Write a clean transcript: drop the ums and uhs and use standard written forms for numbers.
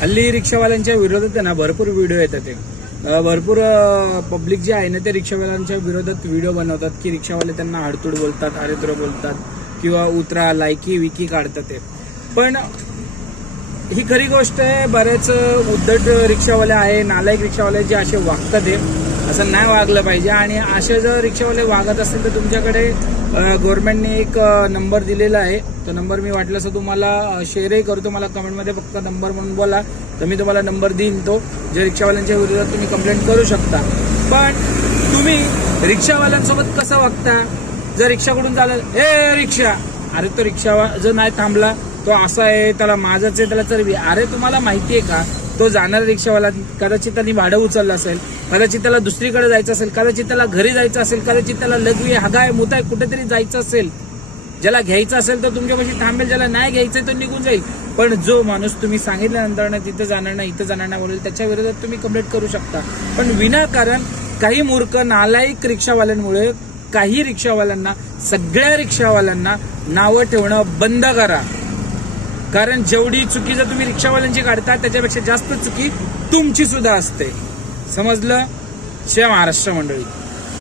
हल्ली रिक्षावाल्यांच्या विरोधात ना भरपूर व्हिडिओ येतात ते भरपूर पब्लिक जे आहे ना ते रिक्षावाल्यांच्या विरोधात व्हिडिओ बनवतात की रिक्षावाले त्यांना आडतूड बोलतात, अरेतुर बोलतात किंवा उतरा लायकी विकी काढतात ते. पण ही खरी गोष्ट आहे, बरेच उद्धट रिक्षावाले आहे, नालायक रिक्षावाले जे असे वागतात ते असं नाही वागलं पाहिजे. आणि असे जर रिक्षावाले वागत असतील तर तुमच्याकडे गव्हर्नमेंटने एक नंबर दिलेला आहे. तो नंबर मी वाटलं असं तुम्हाला शेअरही करतो. मला कमेंटमध्ये फक्त नंबर म्हणून बोला तर मी तुम्हाला नंबर देईन. तो जे रिक्षावाल्यांच्या विरोधात तुम्ही कंप्लेंट करू शकता. पण तुम्ही रिक्षावाल्यांसोबत कसं वागता? जर रिक्षाकडून झालं ए रिक्षा, अरे तो रिक्षा जर नाही थांबला तो असा आहे, त्याला माझाच आहे, त्याला चरबी. अरे तुम्हाला माहितीये का तो जाणारा रिक्षावाला कदाचित त्यांनी भाडं उचललं असेल, कदाचित त्याला दुसरीकडे जायचं असेल, कदाचित त्याला घरी जायचं असेल, कदाचित त्याला लघवी हागाय मुताय कुठेतरी जायचं असेल. ज्याला घ्यायचं असेल तर तुमच्यापाशी थांबेल, ज्याला नाही घ्यायचंय तो निघून जाईल. पण जो माणूस तुम्ही सांगितल्यानंतर ना तिथे जाणार नाही, इथं जाणार नाही बोलेल, त्याच्या विरोधात तुम्ही कंप्लेंट करू शकता. पण विनाकारण काही मूर्ख नालायक रिक्षावाल्यांमुळे काही रिक्षावाल्यांना, सगळ्या रिक्षावाल्यांना नावं ठेवणं बंद करा. कारण जेवढी चुकी जर तुम्ही रिक्षावाल्यांची काढता त्याच्यापेक्षा जास्त चुकी तुमची सुद्धा असते. समजलं? जय महाराष्ट्र मंडळी.